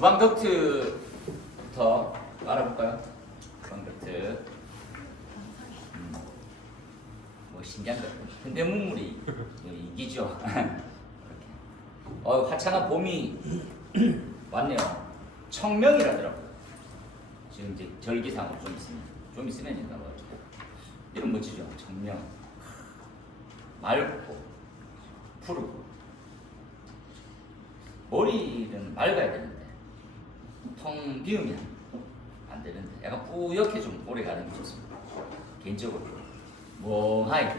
주방 덕트부터 알아볼까요? 주방 덕트. 뭐 신기한 거. 현대문물이 이기죠. 화창한 봄이 왔네요. 청명이라더라고요. 지금 이제 절기상으로 좀 있으면 있나 봐요. 이름 멋지죠? 청명. 맑고 푸르고. 머리는 맑아야 되는데 텅 비우면 안 되는데 약간 뿌옇게 좀 오래 가는 게 좋습니다. 개인적으로 멍하니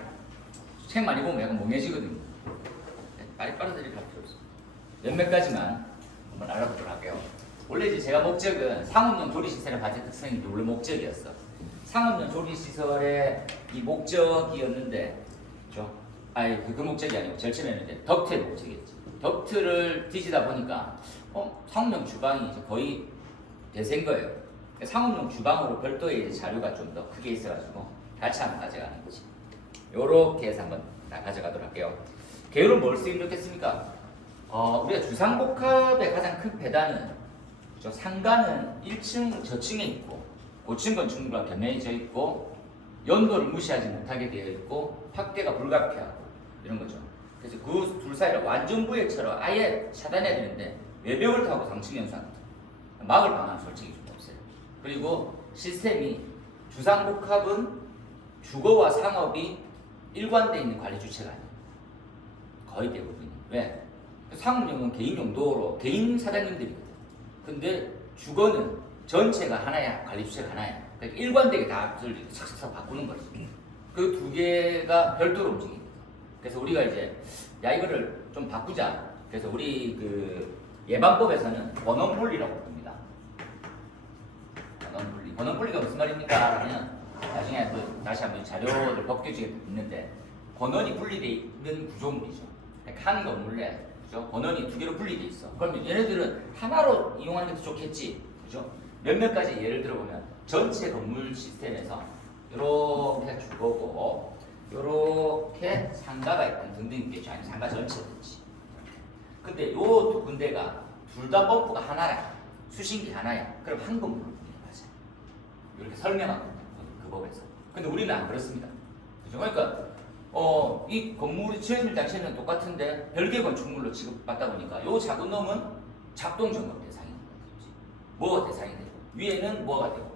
책 많이 보면 약간 멍해지거든요. 빨리 빨아들일 필요 없어요. 몇몇 가지만 한번 알아보도록 할게요. 원래 이제 제가 목적은 상업용 조리시설의 발전 특성이 원래 목적이었어. 상업용 조리시설의 이 목적이었는데, 그렇죠? 그 목적이 아니고 제일 처음에는 이제 덕트의 목적이었지. 덕트를 뒤지다 보니까 상업용 주방이 이제 거의 대세인 거예요. 상업용 주방으로 별도의 이제 자료가 좀 더 크게 있어가지고 같이 한번 가져가는 거지. 요렇게 해서 한번 가져가도록 할게요. 계율은 뭘 쓰기로 했겠습니까? 우리가 주상복합의 가장 큰 배단은 상가는 1층 저층에 있고 고층 건축물과 견면해져 있고 연도를 무시하지 못하게 되어 있고 확대가 불가피하고 이런 거죠. 그래서 그 둘 사이를 완전 부액처럼 아예 차단해야 되는데 외벽을 타고 상층 연수합니다. 막을 방안 솔직히 좀 없어요. 그리고 시스템이 주상복합은 주거와 상업이 일관되어 있는 관리 주체가 아니에요. 거의 대부분이. 왜? 상업용은 개인 용도로 개인 사장님들이거든. 근데 주거는 전체가 하나야, 관리 주체가 하나야. 그러니까 일관되게 다 싹싹 바꾸는 거지. 그 두 개가 별도로 움직입니다. 그래서 우리가 이제 이거를 좀 바꾸자. 그래서 우리 그 예방법에서는 권원분리라고 부릅니다. 권원분리. 권원분리가 무슨 말입니까? 그러면 나중에 다시 한번 자료를 벗겨지게 있는데 권원이 분리되어 있는 구조물이죠. 그러니까 한 건물에 그죠? 권원이 두 개로 분리되어 있어. 그러면 얘네들은 하나로 이용하는 게 더 좋겠지. 그죠? 몇몇 가지 예를 들어보면 전체 건물 시스템에서 이렇게 주거고 이렇게 상가가 있든 등등 있겠죠. 아니면 상가 전체든지. 근데 요 두 군데가 둘 다 범프가 하나야. 수신기 하나야. 그럼 한 건물로 분리하자. 이렇게 설명하거든요. 그 법에서. 근데 우리는 안 그렇습니다. 그죠? 그러니까 이 건물이 지어질 당시에는 똑같은데 별개 건축물로 취급받다 보니까 요 작은 놈은 작동 점검 대상이 되는 거지. 뭐가 대상이 되고 위에는 뭐가 되고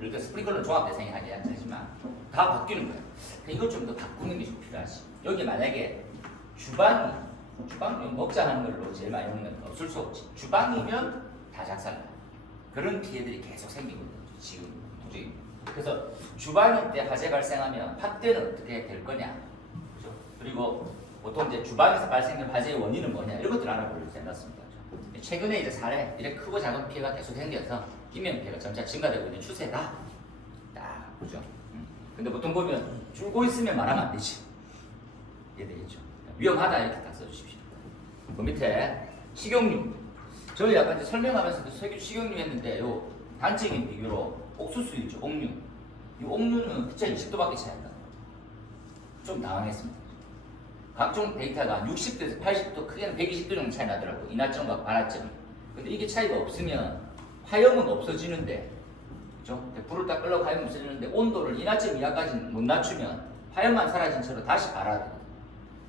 이렇게 스프링클러 종합 대상이 하지만 다 바뀌는 거예요. 이걸 좀 더 바꾸는 게 좀 필요하지. 여기 만약에 주방 먹자 하는 걸로 제일 많이 오는 건 없을 수 없지. 주방이면 다 작살나. 그런 피해들이 계속 생기거든요. 지금 도저히. 그래서 주방일 때 화재 발생하면 확대는 어떻게 될 거냐. 그렇죠? 그리고 보통 이제 주방에서 발생된 화재의 원인은 뭐냐 이런 것들 알아보려고 해놨습니다. 최근에 이제 사례 이렇게 크고 작은 피해가 계속 생겨서 인명 피해가 점차 증가되고 있는 추세다. 딱 보죠. 근데 보통 보면 줄고 있으면 말하면 안 되지. 이해되겠죠? 위험하다 이렇게 딱 써주십시오. 그 밑에 식용유. 저희 약간 이제 설명하면서도 식용유 했는데 요 단적인 비교로 옥수수유죠. 옥류. 이 옥류는 그쵸 20도밖에 차이 안 나요. 좀 당황했습니다. 각종 데이터가 60도에서 80도, 크게는 120도 정도 차이 나더라고요. 인하점과 반하점. 근데 이게 차이가 없으면 화염은 없어지는데, 그죠? 불을 딱 끌고 화염은 없어지는데 온도를 인하점 이하까지 못 낮추면 화염만 사라진 채로 다시 발화가 되거든요.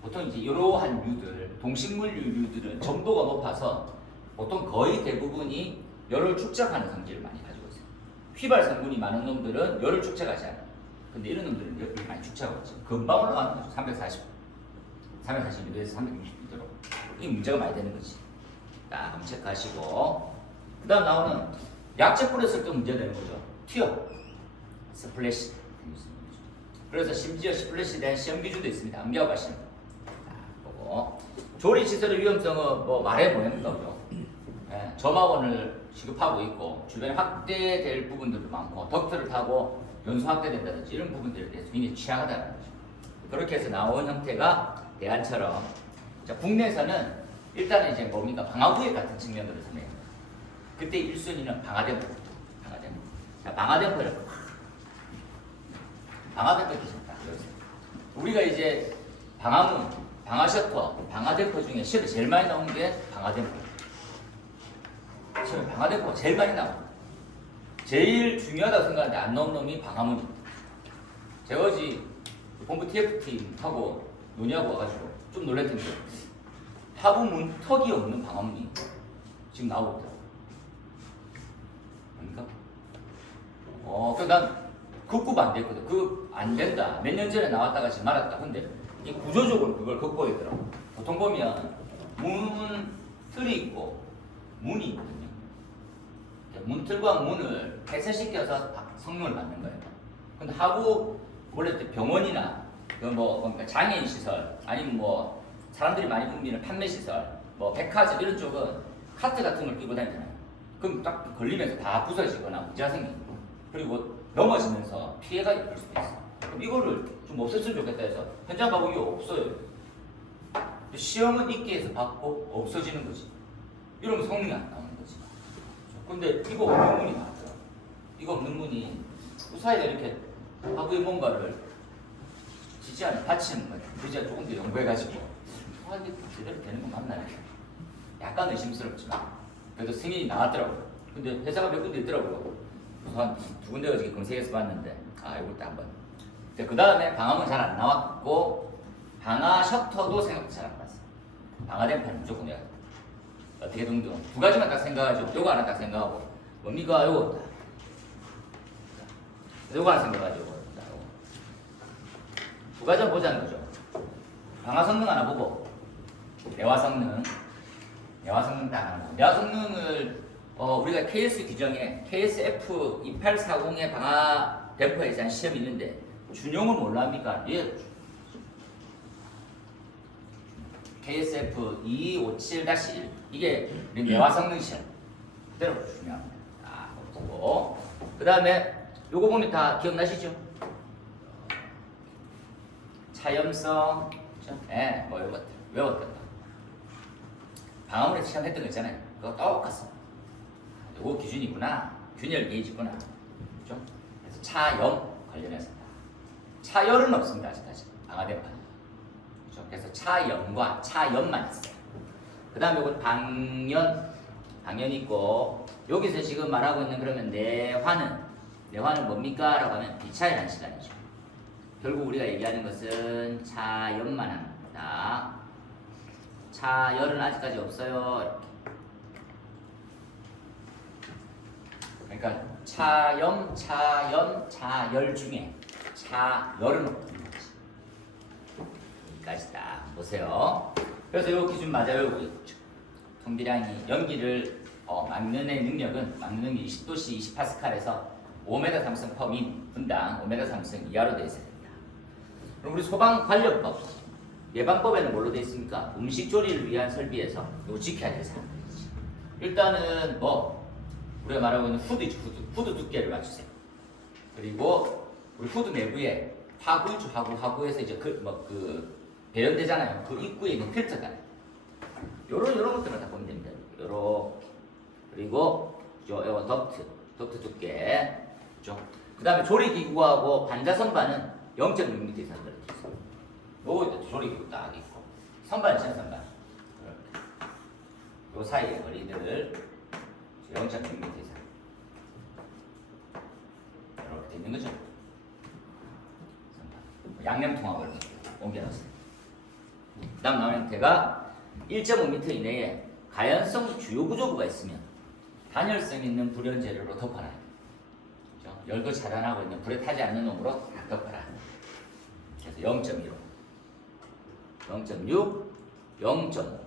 보통 이제 이러한 유들, 동식물유들은 점도가 높아서 보통 거의 대부분이 열을 축적하는 성질을 많이 가지고 있어요. 휘발 성분이 많은 놈들은 열을 축적하지 않아요. 근데 이런 놈들은 열을 많이 축적하고 있죠. 금방 올라가는 거죠. 340도에서 360도로. 이게 문제가 많이 되는 거지. 딱 한번 체크하시고. 그 다음 나오는 약재 뿌렸을 때 문제되는 거죠. 튀어. 스플래시. 그래서 심지어 스플래시에 대한 시험 기준도 있습니다. 암기하고 가시는 거. 보고. 조리시설의 위험성은 뭐 말해 뭐합니까? 네, 점화원을 지급하고 있고 주변에 확대될 부분들도 많고 덕트를 타고 연수 확대된다든지 이런 부분들에 대해서 굉장히 취약하다는 거죠. 그렇게 해서 나온 형태가 대안처럼 자, 국내에서는 일단은 이제 뭡니까 방화구획 같은 측면으로 설명해요. 그때 1순위는 방화댐프. 자, 방화댐프를 기준다. 우리가 이제 방화문, 방화셔터, 방화댐프 중에 시험에 제일 많이 나오는 게 방화댐프. 시험에 방화대포가 제일 많이 나옵니다. 제일 중요하다고 생각하는데 안 나온 놈이 방화문입니다. 제가 어제 본부 TF팀하고 논의하고 와가지고 좀 놀랬던 게 하부 문턱이 없는 방화문이 지금 나오고 있더라고요. 그러니까 난 극구 반대했거든. 그 안 된다. 몇 년 전에 나왔다가 지금 말았다. 근데 이 구조적으로 그걸 극복했더라고. 보통 보면 문 틀이 있고 문이 있거든요. 문틀과 문을 해체시켜서 성능을 받는 거예요. 근데 하부 원래 병원이나 그러니까 장애인 시설 아니면 뭐 사람들이 많이 붐비는 판매 시설, 뭐 백화점 이런 쪽은 카트 같은 걸 끼고 다니잖아요. 그럼 딱 걸리면서 다 부서지거나 문제가 생깁니다. 그리고 넘어지면서 피해가 입을 수도 있어. 그럼 이거를 좀 없앴으면 좋겠다 해서 현장 가보기 없어요. 시험은 있게 해서 받고 없어지는 거지. 이러면 성능이 안 나오는 거지. 근데 이거 없는 문이 나왔더라. 이거 없는 문이 그 사이에 이렇게 하부에 뭔가를 지지 않아 받치는 거야. 그래서 조금 더 연구해가지고 이게 제대로 되는 건 맞나요? 약간 의심스럽지만 그래도 승인이 나왔더라고요. 근데 회사가 몇 군데 있더라고요. 한 두 군데가 지금 검색해서 봤는데 이것도 한번. 그 다음에 방화문 잘 안 나왔고 방화 셔터도 생각보다 잘 안 나왔어요. 방화대판 무조건 내가 어떻게 등등 두 가지만 딱 생각하죠. 요거 하나 딱 생각하고 뭡니까? 요거 요거 하나 생각하죠. 두 가지만 보자는 거죠. 방화 성능 하나 보고 내화 성능 딱 하나 보고 내화 성능을 우리가 KS 규정에 KSF 2840의 방화 댐퍼에 대한 시험이 있는데 준용은 뭘로 합니까? 예. KSF 2257-1 이게 내화 성능 시험 그대로 중요합니다. 보고 그 다음에 요거 보면 다 기억나시죠? 차염성 네, 뭐 이것들 외웠던 거 방화문에 시험했던 거 있잖아요. 그거 똑같습니다. 요거 기준이구나. 균열 게이지구나. 그렇죠? 그래서 차염 관련해서입니다. 차열은 없습니다. 아직까지. 방화대판. 그렇죠? 그래서 차염과 차염만 있어요. 그 다음에 요건 방연 있고 여기서 지금 말하고 있는 그러면 내화는 뭡니까? 라고 하면 비차이라는 시간이죠. 결국 우리가 얘기하는 것은 차염만 합니다. 차열은 아직까지 없어요. 이렇게. 그러니까 차염, 차열 중에 차열은 없는 거지. 여기까지 딱 보세요. 그래서 이 기준 맞아요. 통비량이 연기를 막는 능력은 막는 능력 20도씨 20파스칼에서 5m 삼성 퍼민 분당 5m 삼성 이하로 되어 있어야 됩니다. 그럼 우리 소방관련법 예방법에는 뭘로 되어 있습니까? 음식 조리를 위한 설비에서 이거 지켜야 될 사항들이지. 일단은 우리가 말하고 있는 후드이죠. 후드 두께를 맞추세요. 그리고 우리 후드 내부에 화구 있죠. 화구에서 이제 배연되잖아요. 그 입구에 있는 필터가 요런 것들만 다 보면 됩니다. 요렇게. 그리고 요 덕트 두께. 그죠? 그 다음에 조리기구하고 반자 선반은 0.6m 이상 들어있어 있어요. 요거 조리기구 딱 있고. 선반 있잖아요, 선반. 요 사이에 거리들을 0.6m 이상. 이렇게 있는 거죠. 양념통합을 옮겨놨어요. 그 다음 나오는 형태가 1.5m 이내에 가연성 주요 구조부가 있으면 단열성 있는 불연 재료로 덮어라. 그렇죠? 열도 차단하고 있는 불에 타지 않는 놈으로 딱 덮어라. 그래서 0.15, 0.6, 0.5.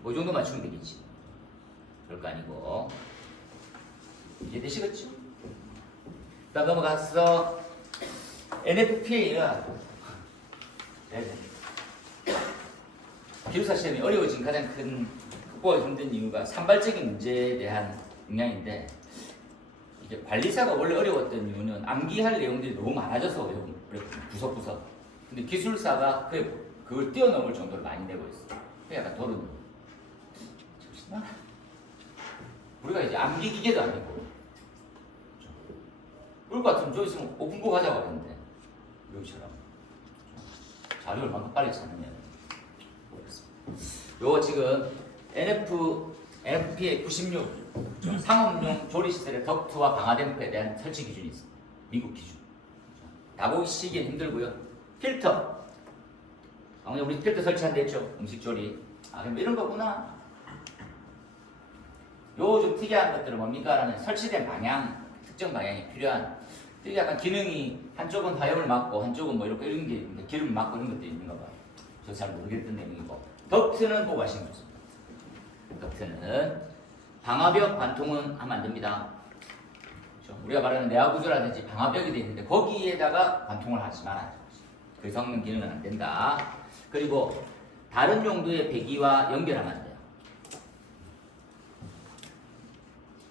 뭐 정도 맞추면 되겠지. 별거 아니고. 이해되시겠죠? 다음 넘어가서 NFPA가 기숙사 시험이 어려워진 가장 큰 극복하기 힘든 이유가 산발적인 문제에 대한 영향인데 이게 관리사가 원래 어려웠던 이유는 암기할 내용들이 너무 많아져서 구석구석. 근데 기술사가 그걸 뛰어넘을 정도로 많이 내고 있어. 그게 약간 도른. 잠시만. 우리가 이제 암기 기계도 아니고. 그럴 것 같으면 저 있으면 오픈북 하자고 하는데 여기처럼 자료를 얼마나 빨리 찾느냐 모르겠습니다. 요거 지금 NF NFPA 96 상업용 조리시설의 덕트와 방화댐프에 대한 설치 기준이 있어. 미국 기준. 다 보시기엔 힘들고요. 필터. 방금 우리 필터 설치한다 했죠. 음식 조리. 아 그럼 이런 거구나. 요 좀 특이한 것들은 뭡니까? 라는 설치된 방향, 특정 방향이 필요한 되게 약간 기능이 한쪽은 화염을 막고 한쪽은 뭐 이렇게 이런 게 있는데 기름을 막고 이런 것들이 있는가 봐요. 저 잘 모르겠던 내용이고. 덕트는 꼭 아시면 좋습니다. 덕트는 방화벽 관통은 하면 안 됩니다. 그렇죠? 우리가 말하는 내화 구조라든지 방화벽이 되어 있는데 거기에다가 관통을 하지 말아요. 그 성능 기능은 안 된다. 그리고 다른 용도의 배기와 연결하면 안 돼요.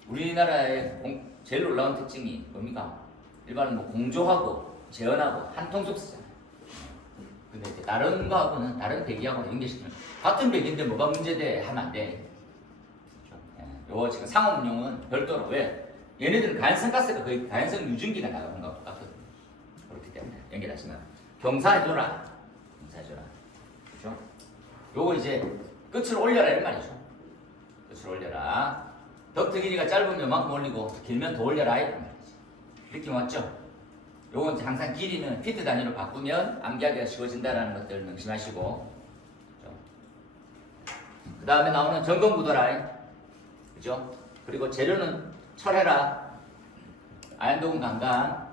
우리나라의 제일 놀라운 특징이 뭡니까? 일반은 뭐 공조하고 재현하고 한 통속 쓰잖아요. 근데 이제 다른 거하고는 다른 배기하고 연결시키면 같은 배기인데 뭐가 문제돼 하면 안 돼. 그렇죠? 요거 지금 상업용은 별도로 왜? 얘네들은 가연성 가스가 거의 가연성 유증기가 나가는 거하고 똑같거든요. 그렇기 때문에 연결하시면 경사해줘라. 경사해줘라. 그렇죠? 요거 이제 끝을 올려라 이런 말이죠. 끝을 올려라. 덕트 길이가 짧으면 요만큼 올리고 길면 더 올려라 이런 말이지. 느낌 왔죠? 요건 항상 길이는 피트 단위로 바꾸면 암기하기가 쉬워진다는 것들 명심하시고. 그 다음에 나오는 점검 구도라. 그죠? 그리고 재료는 철해라. 아연도금 강간.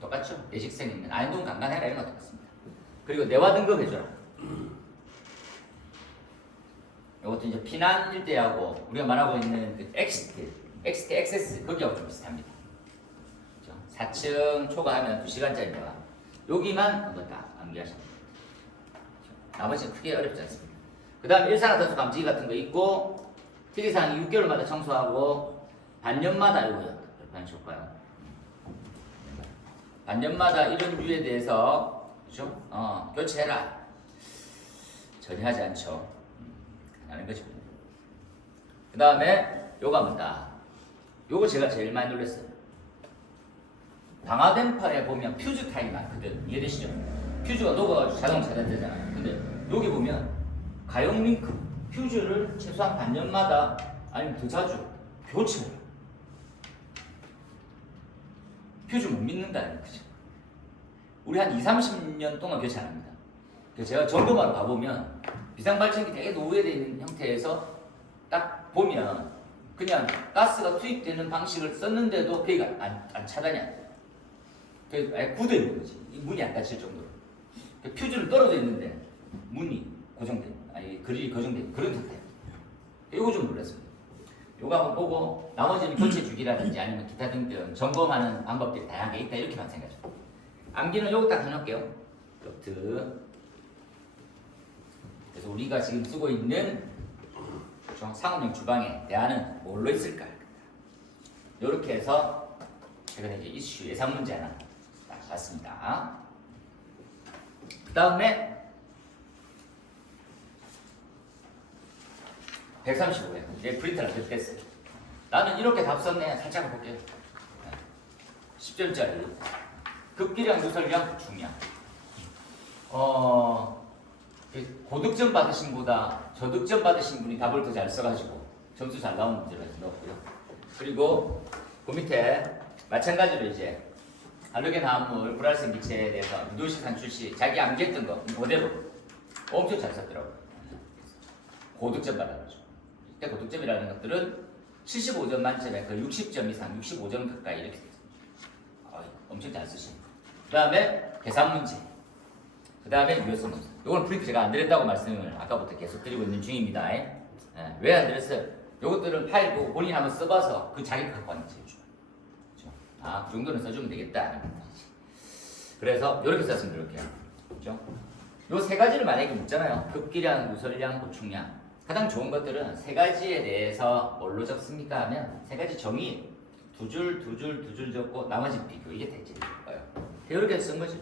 똑같죠? 내식성이 있는 아연도금 강간해라 이런 거 똑같습니다. 그리고 내화 등급 해줘라. 이것도 이제 피난 일대하고 우리가 말하고 있는 그 엑시트, 액세스 거기하고 좀 비슷합니다. 그렇죠? 4층 초과하면 2시간짜리입니다. 여기만 한번 딱 암기하시면 됩니다. 그렇죠? 나머지는 크게 어렵지 않습니다. 그 다음 일산화탄소 감지기 같은 거 있고 특이사항이 6개월마다 청소하고 반년마다 이거요. 반년 볼까요? 반년마다 이런 류에 대해서 그렇죠? 교체해라. 전혀 하지 않죠. 하는 거죠. 그 다음에 요거 뭐다. 요거 제가 제일 많이 놀랐어요. 방화댐퍼에 보면 퓨즈 타입이 많거든. 이해되시죠? 퓨즈가 녹아가지고 자동 차단되잖아요. 근데 여기 보면 가용 링크 퓨즈를 최소한 반년마다 아니면 더 자주 교체해요. 퓨즈 못 믿는다는 거죠. 우리 한 20-30년 동안 교체 안 합니다. 그래서 제가 점검하러 가보면 비상발전기 되게 노후화되어 있는 형태에서 딱 보면 그냥 가스가 투입되는 방식을 썼는데도 배가 안 차단이 안 돼요. 그래서 아예 굳어 있는 거지. 문이 안 닫힐 정도로. 퓨즈는 떨어져 있는데 문이 고정된, 그릴이 고정된 그런 상태예요. 이거 좀 놀랐습니다. 이거 한번 보고 나머지는 교체 주기라든지 아니면 기타 등등 점검하는 방법들이 다양하게 있다 이렇게만 생각하시고 암기는 요거 딱 해놓을게요. 덕트. 그래서 우리가 지금 쓰고 있는 상업용 주방에 대안은 뭘로 있을까? 이렇게 해서 최근에 이제 이슈 예상 문제 하나 딱 봤습니다. 그 다음에 135회 이제 프린터를 뺐어요. 나는 이렇게 답 썼네. 살짝 볼게요. 10절짜리 급기량 누설량 중량. 고득점 받으신 보다 저득점 받으신 분이 답을 더 잘 써가지고 점수 잘 나오는 문제를 넣었고요. 그리고 그 밑에 마찬가지로 이제 할로겐 화합물 불활성 기체에 대해서 유도시 산출시 자기 암기했던 거 그대로 엄청 잘 썼더라고요. 고득점 받아가지고 이때 고득점이라는 것들은 75점 만점에 그 60점 이상 65점 가까이 이렇게 됐어요. 엄청 잘 쓰십니다. 그 다음에 계산 문제, 그 다음에 유효성 문제. 이건 프린트 제가 안 드렸다고 말씀을 아까부터 계속 드리고 있는 중입니다. 왜 안 드렸어요? 이것들은 파일 보고 본인이 한번 써봐서 그 자기가 갖고 왔는 제일 좋아요. 그렇죠? 그 정도는 써주면 되겠다. 그래서 이렇게 썼습니다. 이렇게. 그렇죠? 요 세 가지를 만약에 묻잖아요. 급기량, 누설량, 보충량. 가장 좋은 것들은 세 가지에 대해서 뭘로 적습니까? 하면 세 가지 정의 두 줄 적고 나머지 비교. 이게 대체일 거예요. 이렇게 쓴 거죠.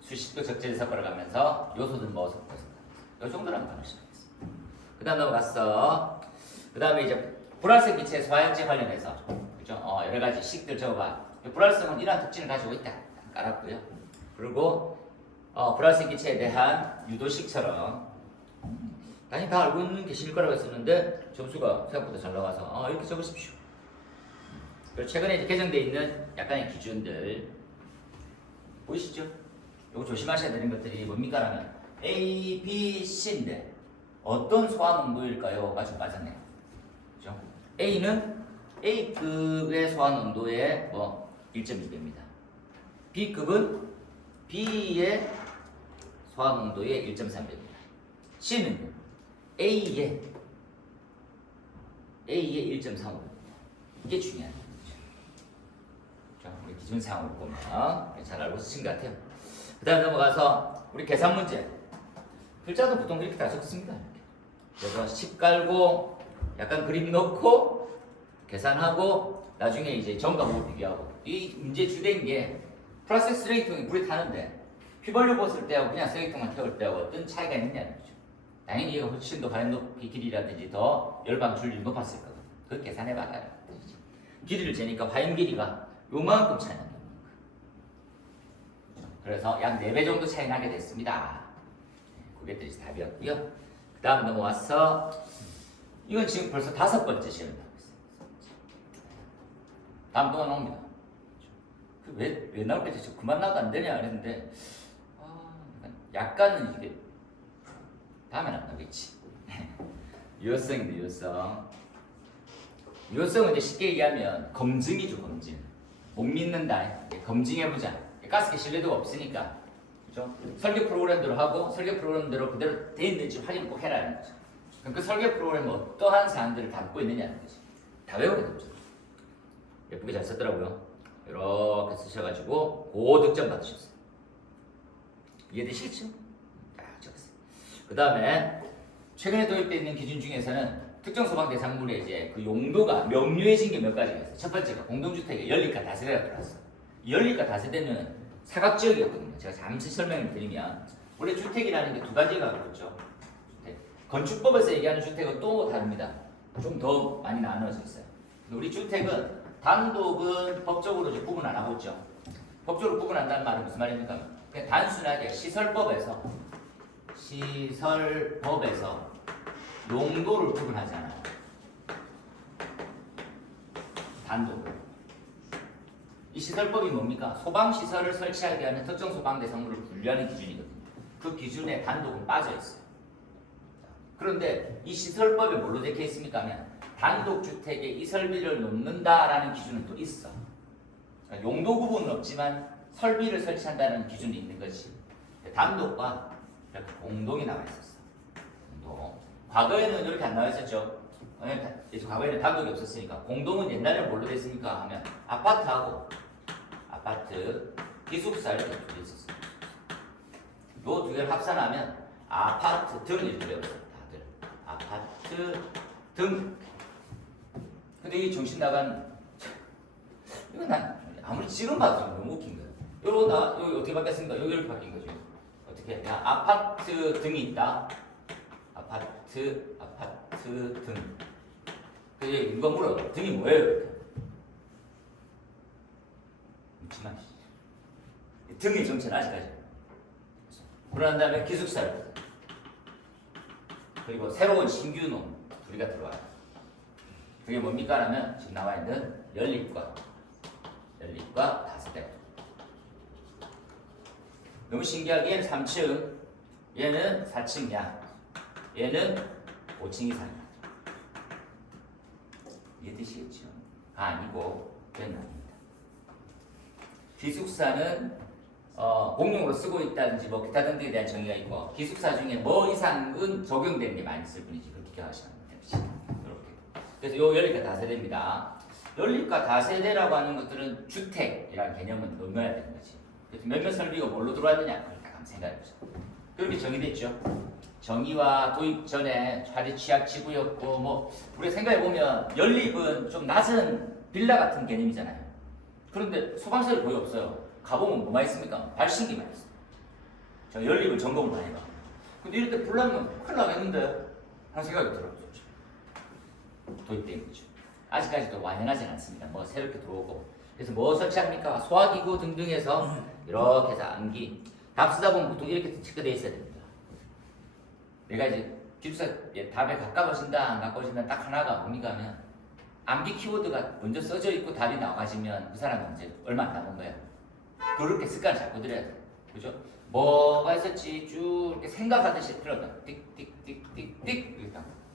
수식도 적재를 섞어가면서 요소들 뭐 섞어서 이 정도라는 단어를 시작했습니다. 그 다음 넘어갔어. 그 다음에 이제 불활성 기체 소화형제 관련해서 그죠? 여러 가지 식들 적어봐. 불활성은 이러한 특징을 가지고 있다. 깔았고요. 그리고 불활성 기체에 대한 유도식처럼 당연히 다 알고 있는 계실 거라고 했었는데 점수가 생각보다 잘 나와서 이렇게 적으십시오. 그리고 최근에 이제 개정되어 있는 약간의 기준들 보이시죠? 이거 조심하셔야 되는 것들이 뭡니까? 라면 A, B, C인데 어떤 소화 농도일까요? 맞았네요. 그죠? A는 A급의 소화 농도의 1.2배입니다. B급은 B의 소화 농도의 1.3배입니다. C는 A의 1.35. 이게 중요한 거죠. 자, 우리 기준사항으로 보면 잘 알고 쓰신 것 같아요. 그 다음 넘어가서 우리 계산 문제. 글자도 보통 이렇게 다 적습니다. 이렇게. 그래서 10 깔고 약간 그림 넣고 계산하고 나중에 이제 정과 후 비교하고. 이 문제 주된 게 플라스틱 쓰레기통이 불에 타는데 휘발유 벗을 때하고 그냥 쓰레기통만 태울 때하고 어떤 차이가 있느냐는 거죠. 당연히 이거 훨씬 더 발행 높이 길이라든지 더 열방 출률이 높았을 거거든요. 그걸 계산해 봐야 되죠. 길이를 재니까 화염 길이가 요만큼 차이 난다는 거예요. 그래서 약 4배 정도 차이 나게 됐습니다. 그게 답이었고요. 그 다음 넘어와서 이건 지금 벌써 5번째 시험을 하고 있어요. 다음 또 나옵니다. 왜 나올 때 그만 나도 안 되냐 그랬는데 약간은 이게 다음엔 안 나오겠지. 유효성인데 유효성. 유효성은 이제 쉽게 얘기하면 검증이죠. 검증. 못 믿는다. 검증해보자. 가스켓 신뢰도가 없으니까. 그죠? 설계 프로그램대로 하고 설계 프로그램대로 그대로 돼 있는지 확인 꼭 해라는 거죠. 그럼 그 설계 프로그램은 어떠한 사항들을 담고 있느냐는 거지. 다 외우게 되죠. 예쁘게 잘 썼더라고요. 이렇게 쓰셔가지고 고득점 받으셨어요. 이해되시겠죠? 그 다음에 최근에 도입되어 있는 기준 중에서는 특정 소방 대상물의 이제 그 용도가 명료해진 게 몇 가지가 있어요. 첫 번째가 공동주택의 연립과 다세대가 들어왔어요. 이 연립과 다세대는 사각지역이었거든요. 제가 잠시 설명을 드리면 원래 주택이라는 게 2가지가 있죠. 주택. 건축법에서 얘기하는 주택은 또 다릅니다. 좀 더 많이 나눠져 있어요. 우리 주택은 단독은 법적으로 이제 구분 안 하고 있죠. 법적으로 구분한다는 말은 무슨 말입니까? 그냥 단순하게 시설법에서 용도를 구분하잖아요. 단독. 이 시설법이 뭡니까? 소방시설을 설치하게 하는 특정 소방 대상물을 분류하는 기준이거든요. 그 기준에 단독은 빠져 있어요. 그런데 이 시설법에 뭘로 적혀 있습니까? 하면 단독주택에 이 설비를 놓는다라는 기준은 또 있어. 그러니까 용도 구분은 없지만 설비를 설치한다는 기준이 있는 거지. 단독과 이렇게 공동이 나와 있었어. 공동. 과거에는 이렇게 안 나와 있었죠. 과거에는 단독이 없었으니까. 공동은 옛날에는 뭘로 됐습니까? 하면 아파트, 기숙사 이렇게 두 개 있었어요. 요 두 개를 합산하면 아파트 등 이렇게 되었어요. 다들 아파트 등. 근데 이 정신 나간 이건 난 아무리 지금 봐도 너무 웃긴 거예요. 여기 어떻게 바뀌었습니까? 여기 이렇게 바뀐 거죠. 어떻게? 아파트 등이 있다. 아파트 등. 그게 누가 물어? 등이 뭐예요? 묻지마. 등의 정체는 아직까지. 그런 다음에 기숙사를. 그리고 새로운 신규놈 둘이가 들어와요. 그게 뭡니까? 라면 지금 나와 있는 연립과 다세대. 너무 신기하게 얘는 3층, 얘는 4층이야. 얘는 5층 이상이야. 이해되시겠죠? 아니고 얘는 아닙니다. 기숙사는 공용으로 쓰고 있다든지 기타 등등에 대한 정의가 있고 기숙사 중에 이상은 적용되는 게 많이 있을 뿐이지 그렇게 기억하시면 됩니다. 이렇게. 그래서 요 연립과 다세대입니다. 연립과 다세대라고 하는 것들은 주택이라는 개념은 넣어야 되는 거지. 그래서 몇몇 설비가 뭘로 들어왔느냐 그걸 딱 한번 생각해보자. 그렇게 정의됐죠. 정의와 도입 전에 차례 취약 지구였고 우리가 생각해보면 연립은 좀 낮은 빌라 같은 개념이잖아요. 그런데 소방서에 거의 없어요. 가보면 뭐만 있습니까? 발신기만 있어요. 저 연립을 점검을 많이 해봐. 근데 이럴 때 불나면 큰일 나겠는데 하는 생각이 들어요. 도입된 거죠. 아직까지도 완연하지 않습니다. 새롭게 들어오고. 그래서 설치합니까? 소화기구 등등에서 이렇게 해서 암기. 답 쓰다 보면 보통 이렇게 체크되어 있어야 됩니다. 내가 이제 기숙사 답에 가까워진다 안 가까워진다 딱 하나가 뭡니까 하면 암기 키워드가 먼저 써져 있고 답이 나와지면 그 사람은 이제 얼마 안 남은 거예요. 그렇게 습관을 자꾸 들여야 돼요. 그죠? 뭐가 있었지 쭉 이렇게 생각하듯이 들어가 띡띡띡띡띡 이렇게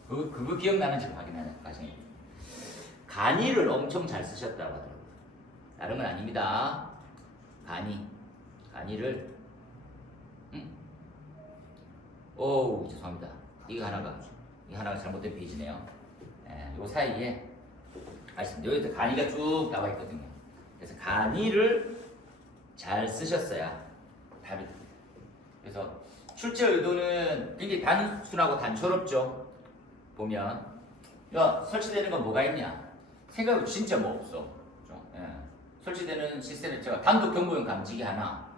그거 기억나는지 확인하는 과정입니다. 간이를 엄청 잘 쓰셨다고 하더라고요. 다른 건 아닙니다. 간이를 오 죄송합니다. 이거 하나가 잘못된 페이지네요. 예, 요 사이에 여기서 간이가 쭉 나와 있거든요. 그래서 간이를 잘 쓰셨어야 답이 됩니다. 그래서 출제 의도는 굉장히 단순하고 단초롭죠. 보면 야 설치되는 건 뭐가 있냐? 생각해보면 진짜 뭐 없어. 그렇죠? 예. 설치되는 시스템에 제가 단독 경보용 감지기 하나,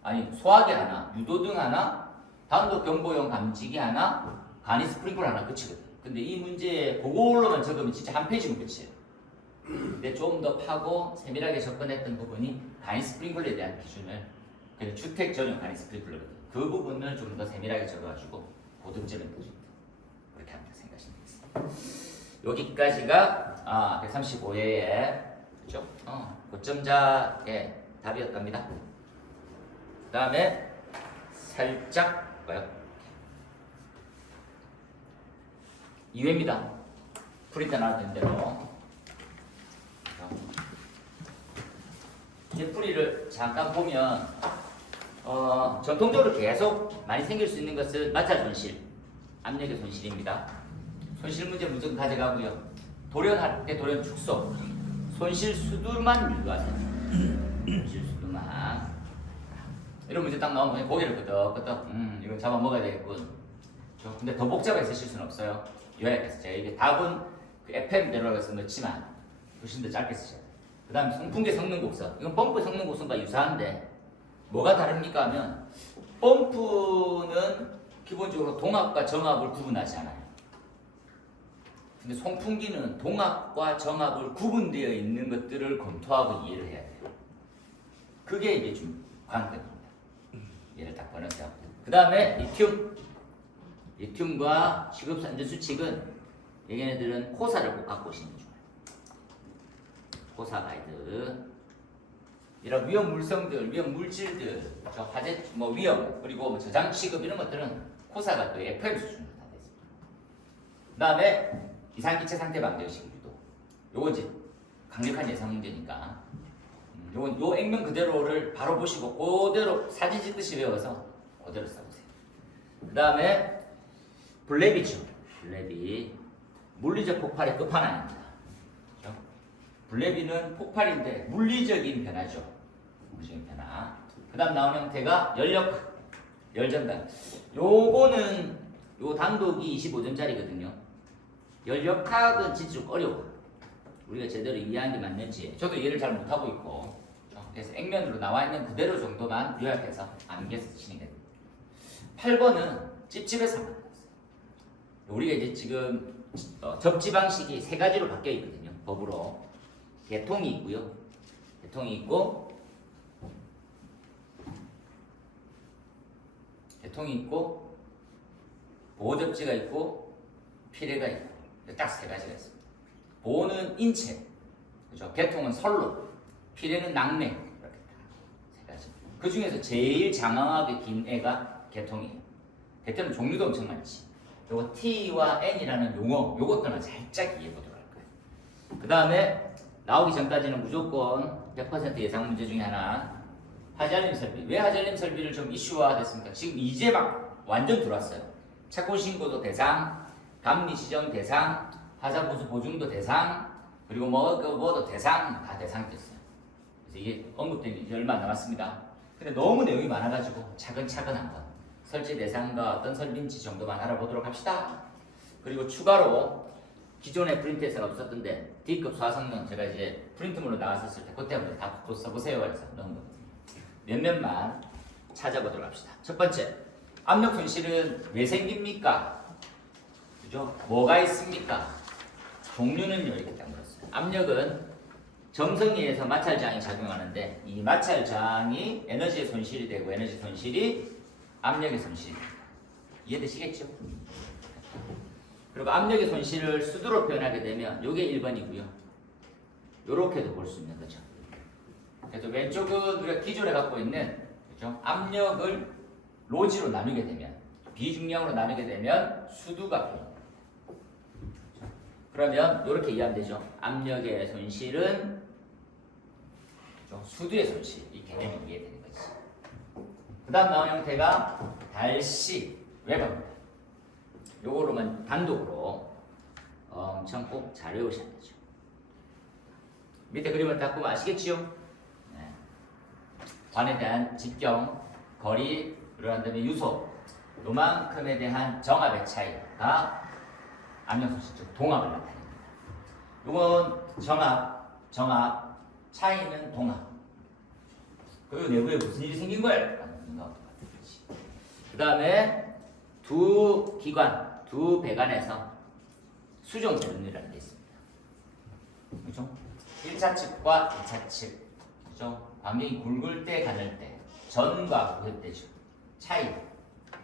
아니 소화기 하나, 유도등 하나, 단독 경보용 감지기 하나, 간이 스프링클러 하나 끝이거든. 근데 이 문제 그걸로만 적으면 진짜 한 페이지면 끝이에요. 근데 좀 더 파고 세밀하게 접근했던 부분이 간이 스프링클러에 대한 기준을 그냥 주택 전용 간이 스프링클러거든. 그 부분을 좀 더 세밀하게 적어가지고 고득점을 드립니다. 그렇게 합니다. 생각하시면 되겠습니다. 여기까지가 135회의 그렇죠? 고점자의 답이었답니다. 그 다음에 살짝 뭐요? 2회입니다. 프린트 나왔던 대로 이제 풀이를 잠깐 보면 전통적으로 계속 많이 생길 수 있는 것은 마찰 손실, 압력의 손실입니다. 손실 문제 무조건 가져가고요. 돌연할 때 돌연 축소, 손실 수두만 유도하세요. 손실 수두만. 이런 문제 딱 나오면 고개를 끄덕끄덕 이건 잡아먹어야 되겠군. 근데 더 복잡하게 쓰실 수는 없어요. 요약해서 제가 이게 답은 그 FM대로 해서 넣지만 훨씬 더 짧게 쓰셔야 돼요. 그 다음에 송풍계 성능 곡선. 이건 펌프 성능 곡선과 유사한데 뭐가 다릅니까 하면 펌프는 기본적으로 동압과 정압을 구분하지 않아요. 근데 송풍기는 동압과 정압을 구분되어 있는 것들을 검토하고 이해를 해야 돼요. 그게 이게 좀 관건입니다. 얘를 딱 꺼내서. 그 다음에 리튬과 시급수 안전수칙은 얘네들은 코사를 꼭 갖고 오시는 게 좋아요. 코사 가이드. 이런 위험 물성들, 위험 물질들, 화재, 위험, 그리고 저장 취급 이런 것들은 코사가 또 FM 수준으로 다 되어 있습니다. 그 다음에 이상기체 상태 방정식 유도. 요거 이제 강력한 예상 문제니까. 요건 요 액면 그대로를 바로 보시고 그대로 사진 찍듯이 외워서 그대로 써보세요. 그 다음에 블랩이죠. 블랩이 물리적 폭발의 끝판왕입니다. 블레비는 폭발인데 물리적인 변화죠. 물리적인 변화. 그 다음 나오는 형태가 열전단. 요거는 요 단독이 25점짜리거든요. 열역학은 진짜 좀 어려워. 우리가 제대로 이해하는 게 맞는지 저도 이해를 잘 못하고 있고 그래서 액면으로 나와 있는 그대로 정도만 요약해서 암기해서 쓰시는 게 됩니다. 8번은 찝찝해서 한번 봤어요. 우리가 이제 지금 접지 방식이 세 가지로 바뀌어 있거든요. 법으로. 개통이 있고요. 개통이 있고 보호접지가 있고 피레가 있고 딱 세 가지가 있습니다. 보호는 인체, 그죠? 개통은 선로, 피레는 낙맥 이렇게 세 가지. 그 중에서 제일 장황하게 긴 애가 개통이에요. 개통은 종류도 엄청 많지. 요거 T와 N이라는 용어, 요것들만 살짝 이해해 보도록 할 거예요. 그 다음에 나오기 전까지는 무조건 100% 예상 문제 중에 하나 하잘림 설비. 왜 하잘림 설비를 좀 이슈화 됐습니까? 지금 이제 막 완전 들어왔어요. 착고 신고도 대상, 감리 지정 대상, 하자보수 보증도 대상, 그리고 뭐도 대상 다 대상됐어요. 그래서 이게 언급된 게 얼마 안 남았습니다. 근데 너무 내용이 많아가지고 차근차근 한번 설치 대상과 어떤 설비인지 정도만 알아보도록 합시다. 그리고 추가로 기존에 프린트에서는 없었던데 D급 소화성능 제가 이제 프린트물로 나왔었을 때 그때 한번 다 써보세요 해서 넣은 거거든요. 몇몇만 찾아보도록 합시다. 첫 번째, 압력 손실은 왜 생깁니까? 그죠? 뭐가 있습니까? 종류는요 이렇게 딱 물었어요. 압력은 정성에 의해서 마찰장이 작용하는데 이 마찰장이 에너지의 손실이 되고 에너지 손실이 압력의 손실입니다. 이해되시겠죠? 그리고 압력의 손실을 수두로 표현하게 되면 요게 1번이고요. 요렇게도 볼 수 있는 거죠. 그래서 왼쪽은 우리가 기존에 갖고 있는 그죠? 압력을 로지로 나누게 되면 비중량으로 나누게 되면 수두가 표현돼요. 그러면 이렇게 이해하면 되죠. 압력의 손실은 수두의 손실, 이 개념이 이해되는 거지. 그 다음 나온 형태가 달시 웨버입니다. 요거로만 단독으로 엄청 꼭 잘 외우셔야 되죠. 밑에 그림을 딱 보면 아시겠지요? 네. 관에 대한 직경, 거리, 그런 다음에 유소, 요만큼에 대한 정압의 차이가 압력 손실, 즉 동압을 나타냅니다. 요건 정압, 차이는 동압. 그 내부에 무슨 일이 생긴 거예요? 그 다음에 두 기관, 두 배관에서 수정 전류라는 게 있습니다. 그죠? 1차 측과 2차 측. 그죠? 반경이 굵을 때, 가늘 때. 전과 후일 때죠. 차이.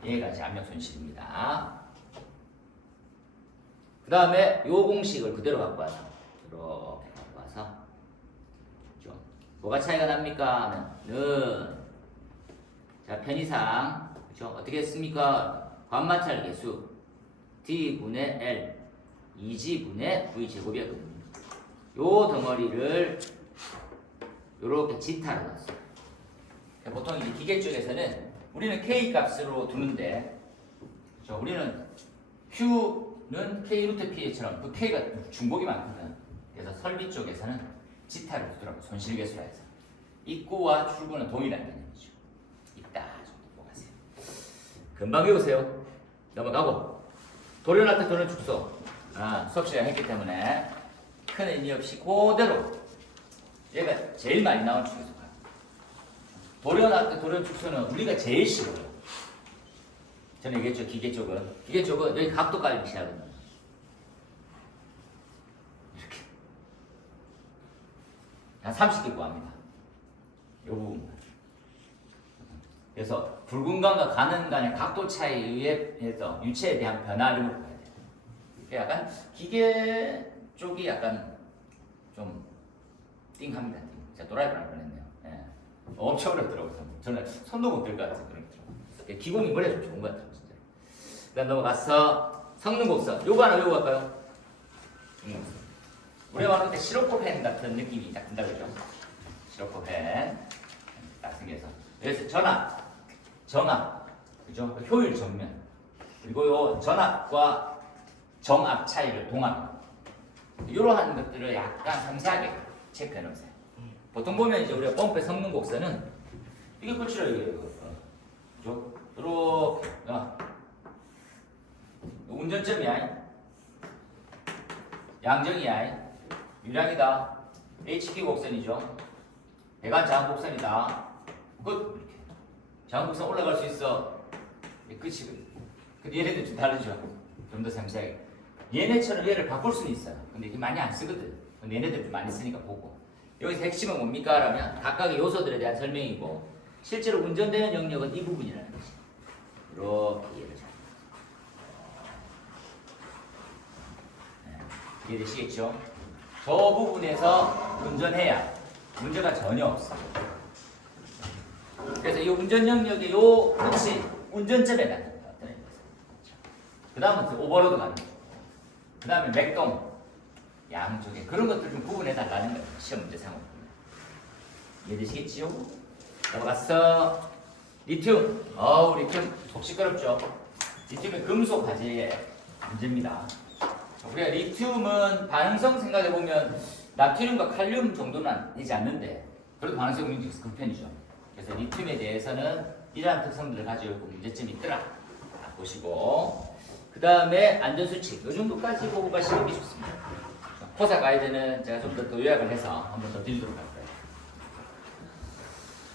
얘가 이제 압력 손실입니다. 그 다음에 요 공식을 그대로 갖고 와서 이렇게 갖고 와서 그죠? 뭐가 차이가 납니까? 하면은 자 편의상 그죠? 어떻게 했습니까? 관마찰 계수 D분의 L 2G분의 V 제곱이었거든요. 요 덩어리를 요렇게 지타로 놨어요. 보통 이제 기계 쪽에서는 우리는 K 값으로 두는데 그죠? 우리는 Q는 K 루트 P처럼 그 K가 중복이 많거든. 그래서 설비 쪽에서는 지타를 두더라고. 손실계수라 해서. 입구와 출구는 동일한 개념이죠. 있다 정도 보고 가세요. 금방 외우세요. 넘어가고 도련한테 도련 축소. 수업 시간 했기 때문에 큰 의미 없이 그대로 얘가 제일 많이 나온 축에서 가요. 도련한테 도련 축소는 우리가 제일 싫어요. 저는 얘기했죠. 기계 쪽은 여기 각도 깔기 시작하거든요. 이렇게 한 30개 구합니다. 이 부분. 그래서 붉은 간과 가는 간의 각도 차이에 의해서 유체에 대한 변화를 봐야 돼요. 약간 기계 쪽이 약간 좀 띵합니다. 제가 도라이브를 안 보냈네요. 예. 엄청 어렵더라고요. 저는 손도 못 들 것 같은 그런 거. 기공이 머리가 좀 좋은 것 같아요. 진짜. 그다음 넘어가서 성능 곡선. 요거 하나 외우고 갈까요? 우리가 말할 때 시로코펜 같은 느낌이 딱 든다 그러죠. 시로코펜 딱 생겨서 그래서 전압, 정압, 그죠? 효율 정면 그리고 요 전압과 정압 차이를 동압 이러한 것들을 약간 상세하게 체크해 놓으세요. 보통 보면 이제 우리가 펌프의 성능 곡선은 이게 끝이라 이거예요. 그죠? 이렇게 운전점이야. 양정이야. 유량이다. HQ 곡선이죠. 배관 저항 곡선이다. 끝. 이렇게. 저항 곡선 올라갈 수 있어. 끝이거든. 근데 얘네들 좀 다르죠. 좀 더 상세하게. 얘네처럼 얘를 바꿀 수는 있어요. 근데 이게 많이 안 쓰거든. 근데 얘네들 좀 많이 쓰니까 보고. 여기서 핵심은 뭡니까? 라면 각각의 요소들에 대한 설명이고 실제로 운전되는 영역은 이 부분이라는 거지. 이렇게 이해를 잘. 이해되시겠죠? 저 부분에서 운전해야 문제가 전혀 없어요. 그래서 이 운전 영역의 요 끝이 운전점에 가는 거예요. 그 다음은 오버로드 가는 거죠. 그 다음에 맥동 양쪽에 그런 것들 좀 구분해 달라는 거예요. 시험 문제상으로. 이해되시겠지요? 넘어갔어. 리튬. 리튬 속 시끄럽죠? 리튬은 금속 화재의 문제입니다. 우리가 리튬은 반응성 생각해보면 나트륨과 칼륨 정도는 되지 않는데 그래도 반응성 굉장히 큰 편이죠. 그래서 리튬에 대해서는 이러한 특성들을 가지고 있고 문제점이 있더라. 보시고 그 다음에 안전수칙 이 정도까지 보고 가시는 게 좋습니다. 포사 가이드는 제가 좀 더 요약을 해서 한 번 더 드리도록 할 거예요.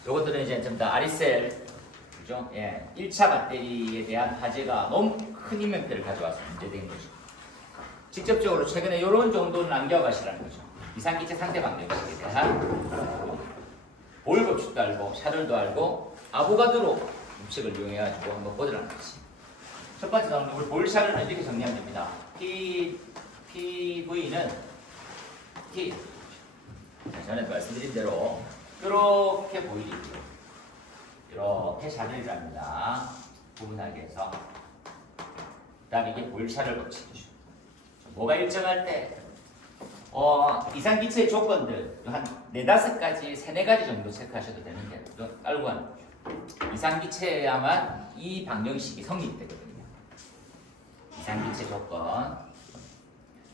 요것들은 이제 좀 더 아리셀 그죠? 예, 1차 배터리에 대한 화재가 너무 큰 인명피해를 가져와서 문제된 거죠. 직접적으로 최근에 이런 정도는 안 기억하시라는 거죠. 이상기체 상태 방정식에 대한 볼 법칙도 알고 샤들도 알고 아보가드로 법칙을 이용해가지고 한번 보더라는 거지. 첫 번째 나오는 우리 볼 샤들은 이렇게 정리하면 됩니다. PV는 T. 전에 말씀드린 대로 이렇게 보이겠죠. 이렇게 샤를 잡니다. 구분하게 해서. 그 다음에 이게 볼샤를 거치죠. 뭐가 일정할 때 이상기체의 조건들 한 4-5가지, 3-4가지 정도 체크하셔도 되는데 깔고 가는 거죠. 이상기체야만 이 방정식이 성립되거든요. 이상기체 조건.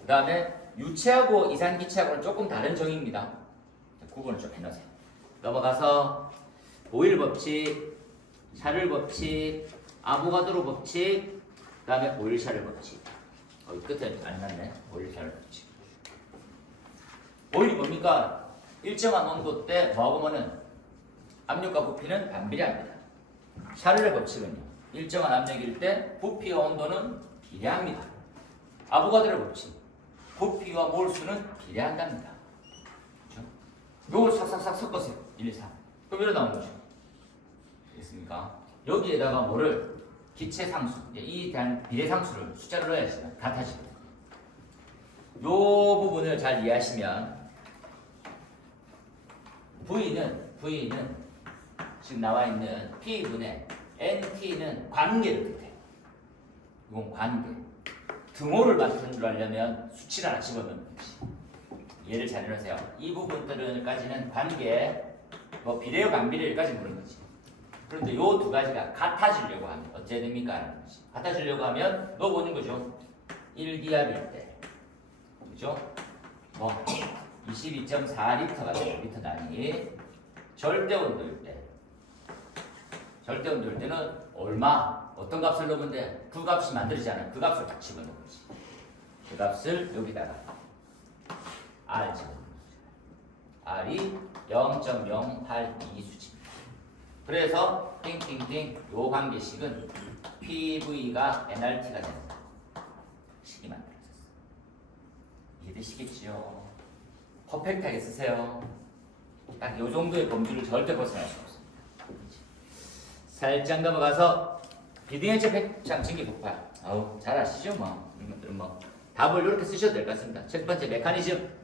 그 다음에 유체하고 이상기체하고는 조금 다른 정의입니다. 구분을 좀 해놓으세요. 넘어가서 보일 법칙, 샤를 법칙, 아보가드로 법칙, 그 다음에 보일 샤를 법칙. 끝에 안 났네. 보일 샤를 법칙. 보일이 뭡니까? 일정한 온도 때 뭐하고는 압력과 부피는 반비례합니다. 샤를의 법칙은요. 일정한 압력일 때 부피와 온도는 비례합니다. 아보가드로 법칙. 부피와 몰수는 비례한답니다. 그렇죠? 요걸 싹싹싹 섞으세요. 1, 2, 3. 그럼 이러 나오는 거죠. 됐습니까? 여기에다가 뭐를 기체 상수, 이 대한 비례 상수를 숫자를 넣어야지 같아지고. 요 부분을 잘 이해하시면 V는 지금 나와 있는 P분의 NT는 관계를 뜻해요. 이건 관계. 등호를 만드는 줄 알려면 수치를 하나 집어넣는 거지. 예를 잘 들으세요. 이 부분들까지는 관계, 비례와 반비례까지 물은 거지. 그런데 이 두 가지가 같아지려고 하면 어째 됩니까? 라는 거지. 같아지려고 하면 넣어보는 거죠. 1기압일 때. 그죠? 22.4리터가 돼요. 리터 단위. 절대 온도일 때. 절대 온도일 때는 얼마? 어떤 값을 넣으면 돼? 그 값이 만들어지잖아요. 그 값을 딱 집어넣는 거지. 그 값을 여기다가 R 집어넣는 거죠. R이 0.082 수치입니다. 그래서 띵띵띵 요 관계식은 PV가 nRT가 됩니다. 식이 만들어졌어요. 이해되시겠죠? 퍼펙트하게 쓰세요. 딱 요 정도의 범주를 절대 벗어날 수 없습니다. 살짝 넘어가서 비등행체 팽창 증기 폭발. 아우 잘 아시죠? 이것들은 답을 이렇게 쓰셔도 될 것 같습니다. 첫 번째 메커니즘.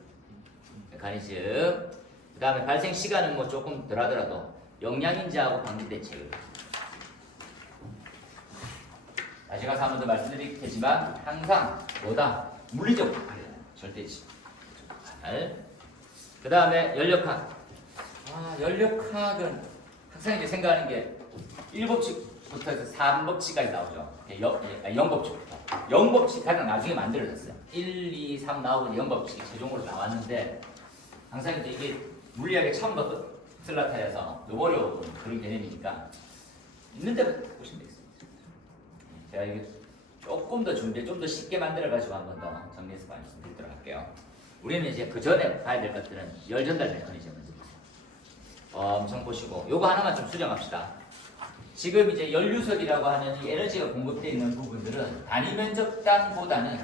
그 다음에 발생 시간은 조금 덜하더라도 영양인자하고 관계 대책을. 다시 가서 한 번 더 말씀드릴 테지만 항상 뭐다? 물리적 폭발이에요. 절대지. 그 다음에 연력학. 연력학은 항상 이제 생각하는 게 1법칙부터 해서 3법칙까지 나오죠. 0법칙부터. 0법칙 가장 나중에 만들어졌어요. 1, 2, 3 나오고 0법칙이 최종으로 나왔는데 항상 이제 이게 물리학의 처음부터 슬라타에서 너무 어려운 그런 개념이니까 있는 대로 보시면 되겠습니다. 제가 이게 조금 더 준비해 좀 더 쉽게 만들어가지고 한 번 더 정리해서 말씀드리도록 할게요. 우리는 이제 그 전에 봐야 될 것들은 열 전달 메커니즘을 보세요. 엄청 보시고 요거 하나만 좀 수정합시다. 지금 이제 연료석이라고 하는 이 에너지가 공급되어 있는 부분들은 단위 면적당보다는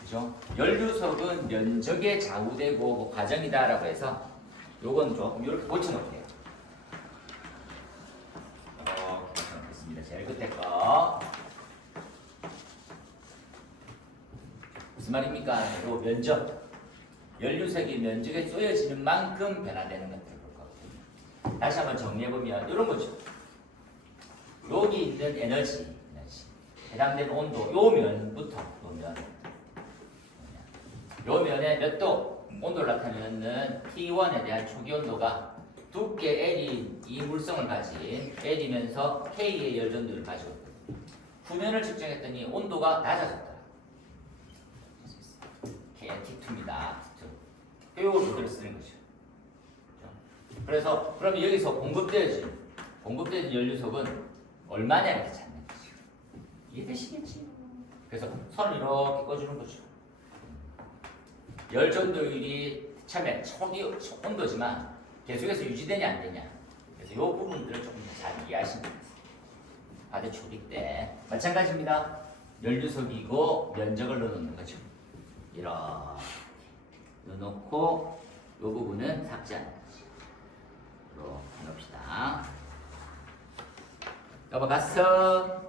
그죠? 연료석은 면적에 좌우되고 과정이다라고 해서 요건 조금 이렇게 고쳐놓을게요. 됐습니다. 제일 끝에 거 무슨 말입니까? 요 면적 연료석이 면적에 쪼여지는 만큼 변화되는 것들을 볼 거거든요. 다시 한번 정리해보면 이런 거죠. 여기 있는 에너지 해당되는 온도 요 면부터 요 면에 몇 도 온도를 나타내는 T1에 대한 초기 온도가 두께 L인 이 물성을 가진 L이면서 K의 열전도를 가지고 있거든요. 후면을 측정했더니 온도가 낮아졌다. T2입니다. T2. 요걸 그대로 쓰는 거죠. 그래서 그럼 여기서 공급되어진 연료석은 얼마냐 이렇게 찾는 거죠. 이해되시겠지? 그래서 선을 이렇게 꺼주는 거죠. 열전도율이 처음에 초기 온도지만 계속해서 유지되냐 안 되냐. 그래서 이 부분들을 조금 잘 이해하시면 되겠습니다. 아대 초기 때 마찬가지입니다. 연료석이고 면적을 넣어놓는 거죠. 이렇게 넣어놓고 이 부분은 삭제하는 거죠. 이렇게 넣읍시다. 넘어갔어.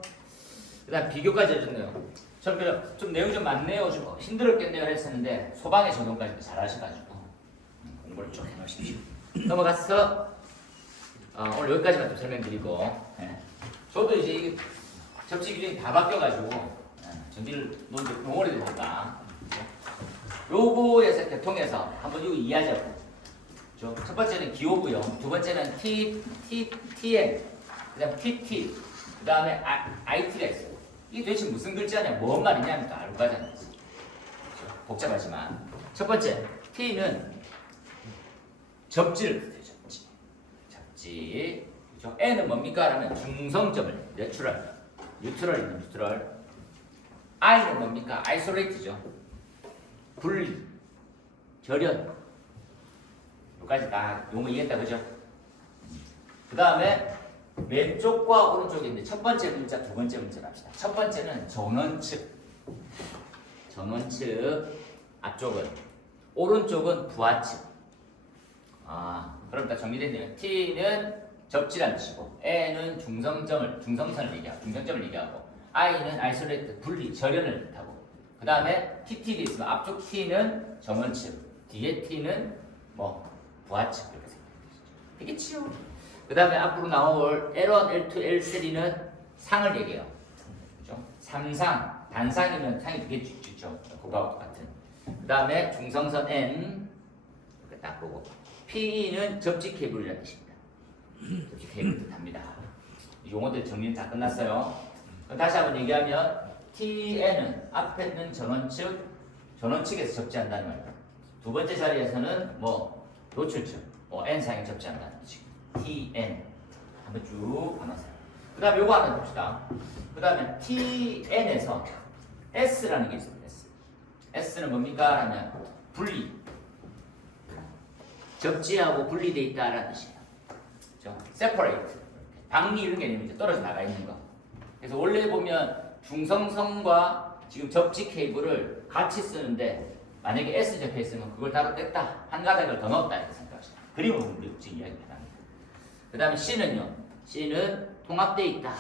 그 다음 비교까지 해줬네요. 좀 내용이 좀 많네요. 좀 힘들었겠네요 했었는데 소방의 적용까지 잘 하셔가지고 공부를 좀 해놓으십시오. 넘어가서 오늘 여기까지만 좀 설명드리고 저도 이제 이 접지 규정이 다 바뀌어가지고 전기를 너무 오래되니까 요거에서 통해서 한번 이거 이해하자고. 첫 번째는 기호고요. 두 번째는 TN, 그다음 TT, 그다음에 IT가 있어요. 이게 도대체 무슨 글자냐, 뭔 말이냐니까 알고 가자는 거지. 복잡하지만 첫 번째 T는 접지를 뜻해요. 접지. 그죠? N은 뭡니까? 라면 중성점을 뉴트럴. I는 뭡니까? 아이솔레이트죠. 분리, 결연. 여기까지 다 용어 이해했다, 그죠? 그 다음에 왼쪽과 오른쪽인데 첫 번째 문자, 두 번째 문자를 합시다. 첫 번째는 전원측, 앞쪽은, 오른쪽은 부하측. 그럼 다 정리됐네요. T는 접지란 뜻이고, N은 중성선을 얘기하고, I는 아이솔레이트, 분리, 절연을 뜻하고, 그 다음에 TT가 있으면 앞쪽 T는 정원측, 뒤에 T는 부하측 이렇게 생각해주시죠. 되겠지요? 그 다음에 앞으로 나올 L1, L2, L3는 상을 얘기해요. 그죠? 삼상, 단상이면 상이 두개 있죠. 그거하고 똑같은. 그 다음에 중성선 N 이렇게 딱 보고 PE는 접지 케이블이라는 뜻입니다. 접지 케이블 뜻합니다. 이 용어들 정리는 다 끝났어요. 다시 한번 얘기하면 TN은 앞에 있는 전원측에서 접지한다는 말이에요. 두 번째 자리에서는 노출측, N상에 접지한다는 뜻이고 TN 한번 쭉 봐놓으세요. 그 다음에 요거 하나 봅시다. 그 다음에 TN에서 S라는 게 있습니다. S는 뭡니까? 하면 분리, 접지하고 분리되어 있다라는 뜻이에요. 그렇죠? separate, 방리 이런 개념이죠. 떨어져 나가 있는 거. 그래서 원래 보면 중성선과 지금 접지 케이블을 같이 쓰는데 만약에 S 적혀 있으면 그걸 따로 뗐다, 한 가닥을 더 넣었다 이렇게 생각하시다. 그림을 보면 우리 지금 이야기 합니다. 그 다음에 C는요. C는 통합되어 있다.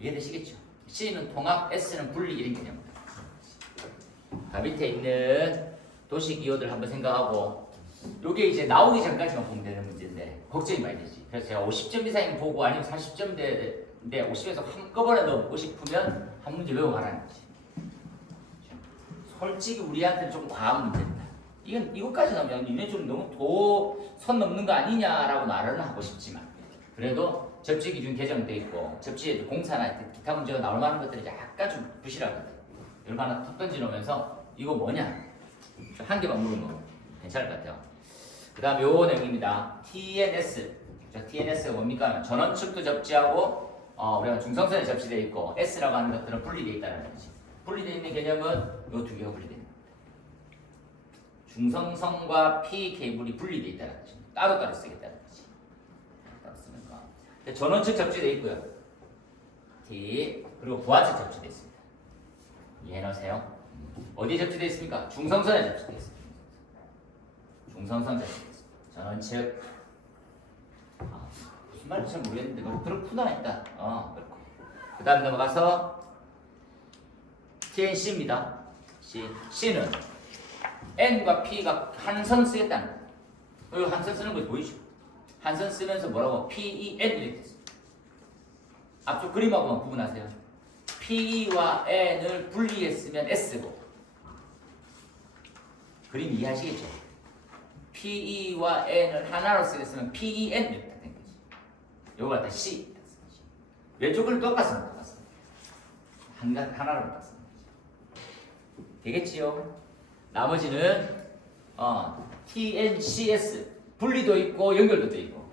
이해되시겠죠? C는 통합, S는 분리 이런 개념입니다. 그 밑에 있는 도시 기호들 한번 생각하고 요게 이제 나오기 전까지만 보면 되는 문제인데 걱정이 많이 되지. 그래서 제가 50점 이상 보고 아니면 40점대인데 50에서 한꺼번에 넣고 싶으면 한 문제 외워가라는 거지. 솔직히 우리한테는 좀 과한 문제입니다. 이것까지 나오면 니네 좀 너무 선 넘는 거 아니냐라고 말은 하고 싶지만 그래도 접지 기준 개정돼 있고 접지에 공사나 기타 문제가 나올 만한 것들이 약간 좀 부실하거든. 이런 거 하나 툭 던져놓으면서 이거 뭐냐? 한 개만 물으면 괜찮을 것 같아요. 그 다음 요 내용입니다. TNS. TNS가 뭡니까? 전원측도 접지하고 우리가 중성선에 접지되어 있고 S라고 하는 것들은 분리되어 있다는 거지. 분리되어 있는 개념은 요 두 개가 분리되어 있는 겁니다. 중성선과 P 케이블이 분리되어 있다는 거지. 따로따로 쓰겠다는 거지. 따로 쓰는 거. 전원측 접지되어 있고요. T 그리고 부하측 접지되어 있습니다. 이해해 놓으세요. 어디에 접지되어 있습니까? 중성선에 접지되어 있습니다. 중성선 접지되어 있습니다. 전원측. 무슨 말인지 잘 모르겠는데 그렇구나 일단. 그렇고. 그 다음 넘어가서 TNC입니다. C는 N과 P가 한 선 쓰겠다는 거예요. 한 선 쓰는 거 보이죠? 한 선 쓰면서 뭐라고? PEN 이렇게 됐습니다. 앞쪽 그림하고만 구분하세요. P와 N을 분리했으면 S고 그림 이해하시겠죠? PE와 N을 하나로 쓰겠으면 PEN 이렇게 된 거지. 요거 갖다 C 왼쪽을 똑같습니다. 하나로 똑같습니다. 되겠지요? 나머지는 TNCS 분리도 있고 연결도 돼 있고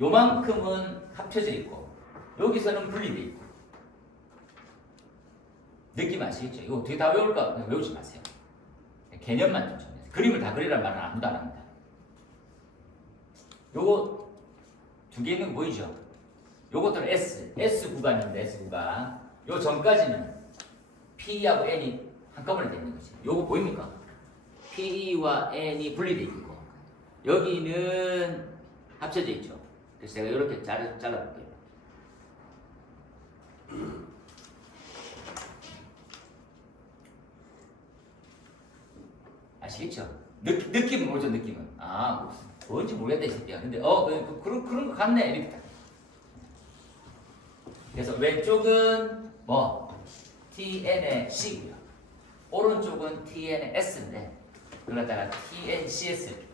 요만큼은 합쳐져 있고 여기서는 분리돼 있고 느낌 아시겠죠? 이거 어떻게 다 외울까? 그냥 외우지 마세요. 개념만 좀 정리해서 그림을 다 그리란 말은 아무도 안 합니다. 요거 두 개 있는 거 보이죠? 요것들은 S 구간인데 S 구간 요 전까지는 P하고 N이 한꺼번에 되는 거지. 요거 보입니까? P와 N이 분리되어 있고 여기는 합쳐져 있죠. 그래서 제가 이렇게 잘라볼게요. 아시겠죠? 느낌은 오죠, 느낌은. 아, 뭔지 모르겠다, 이 새끼야. 근데, 그런 거 같네. 이렇게 딱. 그래서 왼쪽은 뭐, TN의 C고요. 오른쪽은 TN의 S인데, 그러다가 TNCS.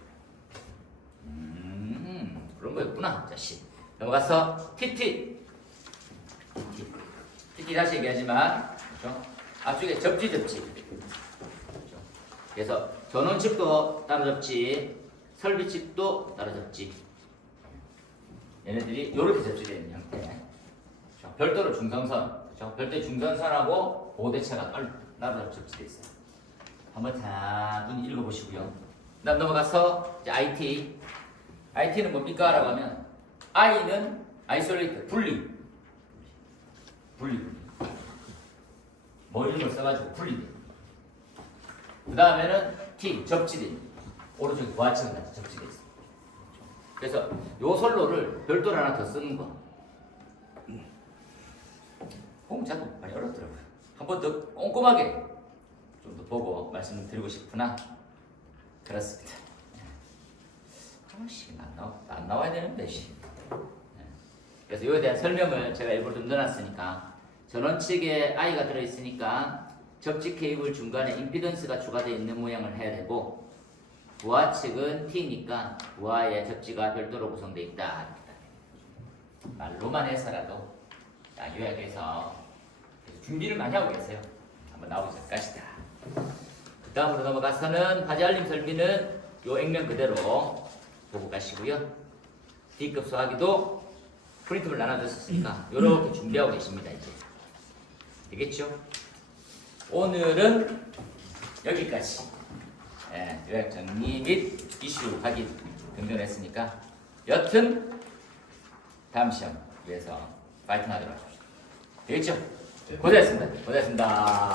그런 거였구나, 자식. 넘어가서 TT. TT 다시 얘기하지만, 그렇죠? 앞쪽에 접지. 그래서 전원칩도 따로 접지, 설비칩도 따로 접지. 얘네들이 이렇게 접지되어 있는 형태. 그렇죠? 별도로 중성선, 그렇죠? 별도의 중성선하고 보호대체가 따로 접지되어 있어요. 한번 차분히 읽어보시고요. 그다음 넘어가서 이제 IT. IT는 뭡니까? 라고 하면 I는 아이솔레이트, 분리. 뭐 이런 걸 써가지고 분리돼. 그 다음에는 T, 접지돼. 오른쪽에 부하층은 같이 접지돼 있어. 그래서 요 선로를 별도로 하나 더 쓰는 거. 공자도 많이 어렵더라고요. 한 번 더 꼼꼼하게 좀 더 보고 말씀드리고 싶으나 그렇습니다. 아씨, 안 나와야 되는데, 씨. 그래서 이거에 대한 설명을 제가 일부러 좀 넣어놨으니까 전원 측에 I가 들어있으니까 접지 케이블 중간에 임피던스가 추가되어 있는 모양을 해야 되고 부하 측은 T니까 부하의 접지가 별도로 구성되어 있다. 말로만 해서라도 요약해서 준비를 많이 하고 계세요. 한번 나오기 전까지다. 그 다음으로 넘어가서는 화재 알림 설비는 요 액면 그대로 보고 가시고요. D급 소화기도 프린트를 나눠줬으니까 이렇게 준비하고 계십니다. 이제 되겠죠? 오늘은 여기까지 요약 정리 및 이슈 확인 등등 했으니까 여튼 다음 시험 위해서 파이팅 하도록 하십시오. 되겠죠? 고생했습니다.